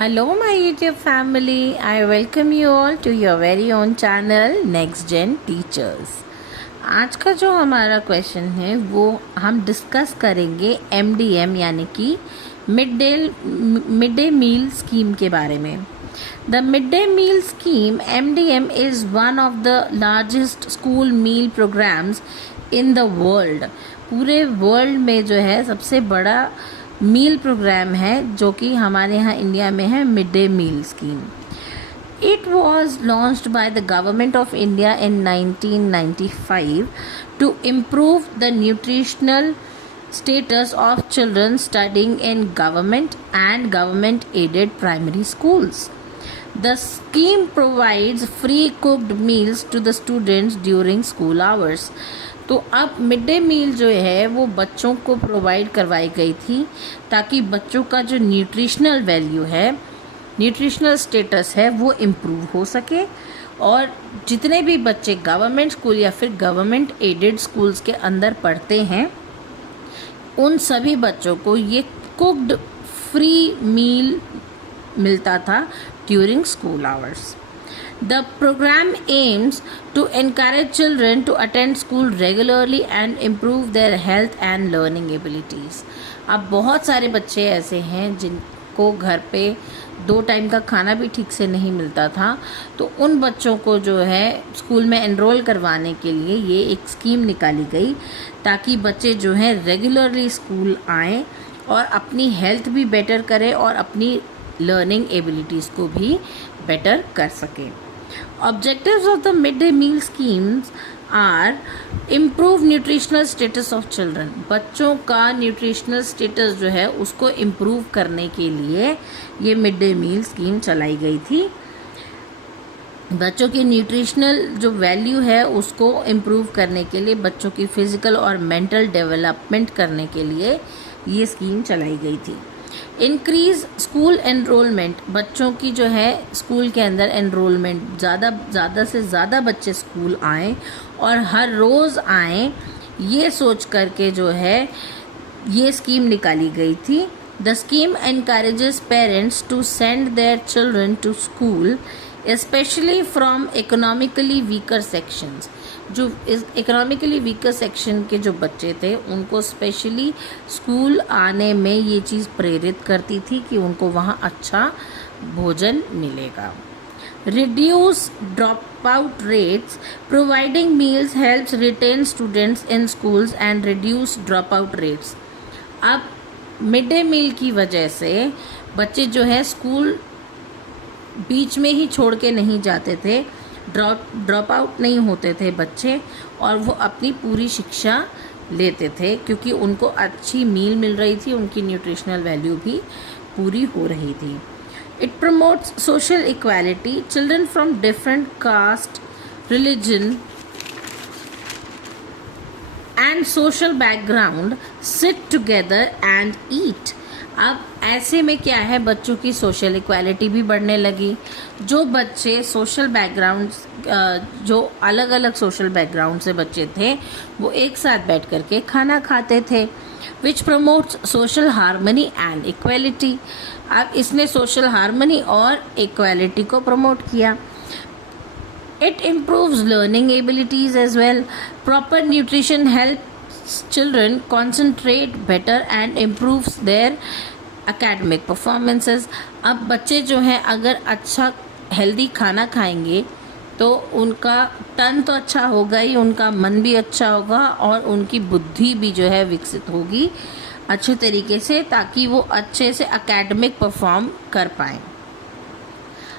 Hello, my YouTube family. I welcome you all to your very own channel Next Gen Teachers. आज का जो हमारा question है वो हम डिस्कस करेंगे MDM यानी कि मिड डे मील स्कीम के बारे में. The midday meal scheme MDM is one of the largest school meal programs in the world. पूरे वर्ल्ड में जो है सबसे बड़ा मील प्रोग्राम है जो कि हमारे यहाँ इंडिया में है mid day meal scheme. It was launched by the government of India in 1995 to improve the nutritional status of children studying in government and government aided primary schools. The scheme provides free cooked meals to the students during school hours. तो अब mid day मील जो है वो बच्चों को provide करवाई गई थी ताकि बच्चों का जो न्यूट्रिशनल वैल्यू है, न्यूट्रिशनल स्टेटस है, वो इम्प्रूव हो सके. और जितने भी बच्चे गवर्नमेंट स्कूल या फिर गवर्नमेंट एडेड स्कूल्स के अंदर पढ़ते हैं उन सभी बच्चों को ये कुक्ड फ्री मील मिलता था during school hours. The program aims to encourage children to attend school regularly and improve their health and learning abilities. अब बहुत सारे बच्चे ऐसे हैं जिनको घर पे 2 टाइम का खाना भी ठीक से नहीं मिलता था, तो उन बच्चों को जो है स्कूल में एनरोल करवाने के लिए ये एक स्कीम निकाली गई ताकि बच्चे जो हैं रेगुलरली स्कूल आएँ और अपनी हेल्थ भी बेटर करें और अपनी लर्निंग एबिलिटीज़ को भी बेटर कर सकें. Objectives of the midday meal schemes are improve nutritional status of children. बच्चों का न्यूट्रिशनल स्टेटस जो है उसको इम्प्रूव करने के लिए ये मिड डे मील स्कीम चलाई गई थी. बच्चों की न्यूट्रिशनल जो वैल्यू है उसको इम्प्रूव करने के लिए, बच्चों की फिजिकल और मेंटल डेवलपमेंट करने के लिए ये स्कीम चलाई गई थी. इंक्रीज स्कूल एनरोलमेंट, बच्चों की जो है स्कूल के अंदर एनरोलमेंट, ज़्यादा से ज़्यादा बच्चे स्कूल आएँ और हर रोज़ आएँ, ये सोच करके जो है ये स्कीम निकाली गई थी. The scheme encourages parents to send their children to school specially from economically weaker sections. जो इकोनॉमिकली वीकर सेक्शन के जो बच्चे थे उनको स्पेशली स्कूल आने में ये चीज़ प्रेरित करती थी कि उनको वहाँ अच्छा भोजन मिलेगा. Reduce drop out rates, providing meals helps retain students in schools and reduce drop out rates. अब मिड डे मील की वजह से बच्चे जो है स्कूल बीच में ही छोड़ के नहीं जाते थे, ड्रॉप आउट नहीं होते थे बच्चे और वो अपनी पूरी शिक्षा लेते थे क्योंकि उनको अच्छी मील मिल रही थी, उनकी न्यूट्रिशनल वैल्यू भी पूरी हो रही थी. It promotes social equality, children from different caste, religion and social background sit together and eat. अब ऐसे में क्या है, बच्चों की सोशल इक्वालिटी भी बढ़ने लगी. जो बच्चे सोशल बैकग्राउंड, जो अलग अलग सोशल बैकग्राउंड से बच्चे थे वो एक साथ बैठ करके खाना खाते थे, which promotes social harmony and equality. अब इसने सोशल हार्मनी और इक्वालिटी को प्रमोट किया. It improves learning abilities as well. Proper nutrition help children concentrate better and improves their academic performances. अब बच्चे जो हैं अगर अच्छा हेल्दी खाना खाएंगे तो उनका तन तो अच्छा होगा ही, उनका मन भी अच्छा होगा और उनकी बुद्धि भी जो है विकसित होगी अच्छे तरीके से ताकि वो अच्छे से एकेडमिक परफॉर्म कर पाएँ,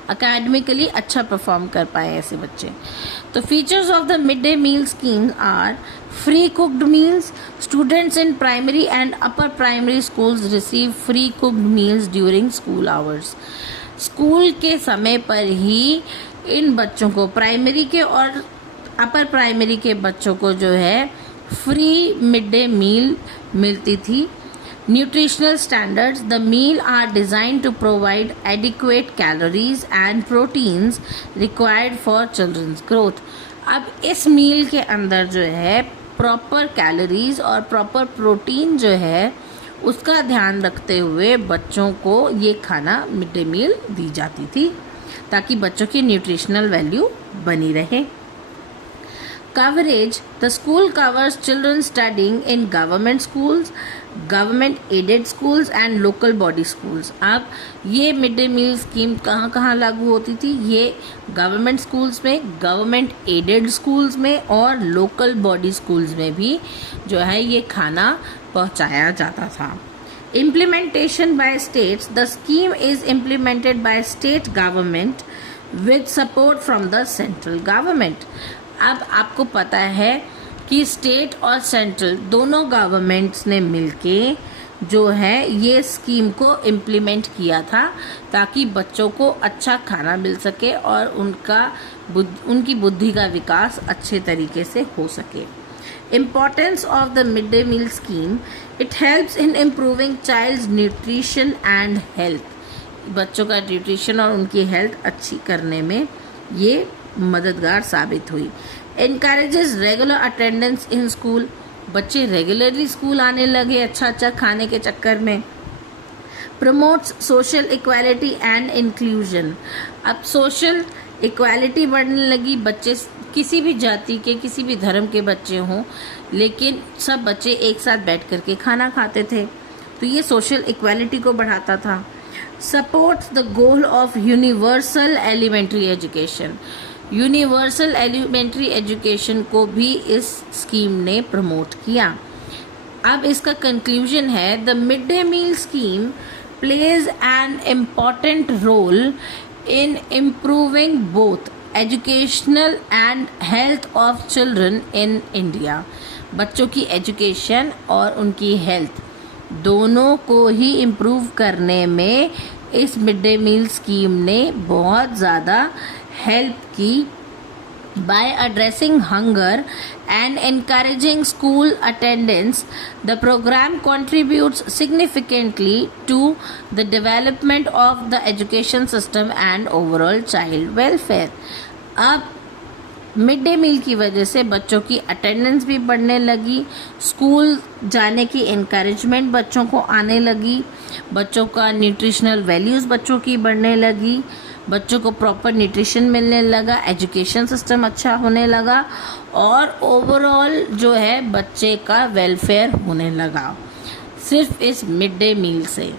अकेडमिकली अच्छा परफॉर्म कर पाए ऐसे बच्चे. तो features of the mid day meal scheme are free cooked meals. Students in primary and upper primary schools receive free cooked meals during school hours. School के समय पर ही इन बच्चों को, प्राइमरी के और अपर प्राइमरी के बच्चों को जो है फ्री मिड डे मील मिलती थी. Nutritional standards, the meal are designed to provide adequate calories and proteins required for children's growth. अब इस मील के अंदर जो है प्रॉपर कैलोरीज और प्रॉपर प्रोटीन जो है उसका ध्यान रखते हुए बच्चों को ये खाना मिड डे मील दी जाती थी ताकि बच्चों की न्यूट्रिशनल वैल्यू बनी रहे। Coverage: the school covers children studying in government schools, government aided schools and local body schools। अब ये मिड डे मील स्कीम कहाँ कहाँ लागू होती थी? ये गवर्नमेंट स्कूल्स में, गवर्नमेंट एडेड स्कूल्स में और लोकल बॉडी स्कूल्स में भी जो है ये खाना पहुँचाया जाता था। Implementation by states: the scheme is implemented by state government with support from the central government। अब आपको पता है कि स्टेट और सेंट्रल दोनों गवर्नमेंट्स ने मिलके जो है ये स्कीम को इम्प्लीमेंट किया था ताकि बच्चों को अच्छा खाना मिल सके और उनकी बुद्धि का विकास अच्छे तरीके से हो सके। Importance of the midday meal scheme: it helps in improving child's nutrition and health। बच्चों का न्यूट्रिशन और उनकी हेल्थ अच्छी करने में ये मददगार साबित हुई। Encourages regular attendance in school। बच्चे रेगुलरली स्कूल आने लगे अच्छा खाने के चक्कर में। Promotes social equality and inclusion। अब सोशल इक्वालिटी बढ़ने लगी, बच्चे किसी भी जाति के, किसी भी धर्म के बच्चे हों, लेकिन सब बच्चे एक साथ बैठ कर के खाना खाते थे, तो ये सोशल इक्वालिटी को बढ़ाता था। Supports the goal of universal elementary education। Universal elementary education को भी इस स्कीम ने प्रमोट किया। अब इसका कंक्लूजन है, the mid day meal scheme plays an important role in improving both educational and health of children in India. बच्चों की एजुकेशन और उनकी हेल्थ दोनों को ही इम्प्रूव करने में इस मिड डे मील स्कीम ने बहुत ज़्यादा हेल्प की। By addressing hunger and encouraging school attendance, the program contributes significantly to the development of the education system and overall child welfare। अब मिड डे मील की वजह से बच्चों की अटेंडेंस भी बढ़ने लगी, स्कूल जाने की इनकरेजमेंट बच्चों को आने लगी, बच्चों का न्यूट्रिशनल वैल्यूज़ बच्चों की बढ़ने लगी, बच्चों को प्रॉपर न्यूट्रिशन मिलने लगा, एजुकेशन सिस्टम अच्छा होने लगा और ओवरऑल जो है बच्चे का वेलफेयर होने लगा सिर्फ इस मिड डे मील से।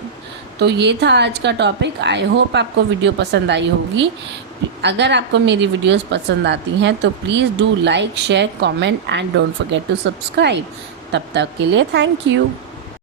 तो ये था आज का टॉपिक। आई होप आपको वीडियो पसंद आई होगी। अगर आपको मेरी वीडियोस पसंद आती हैं तो please do like, share, comment and don't forget to subscribe. तब तक के लिए थैंक यू।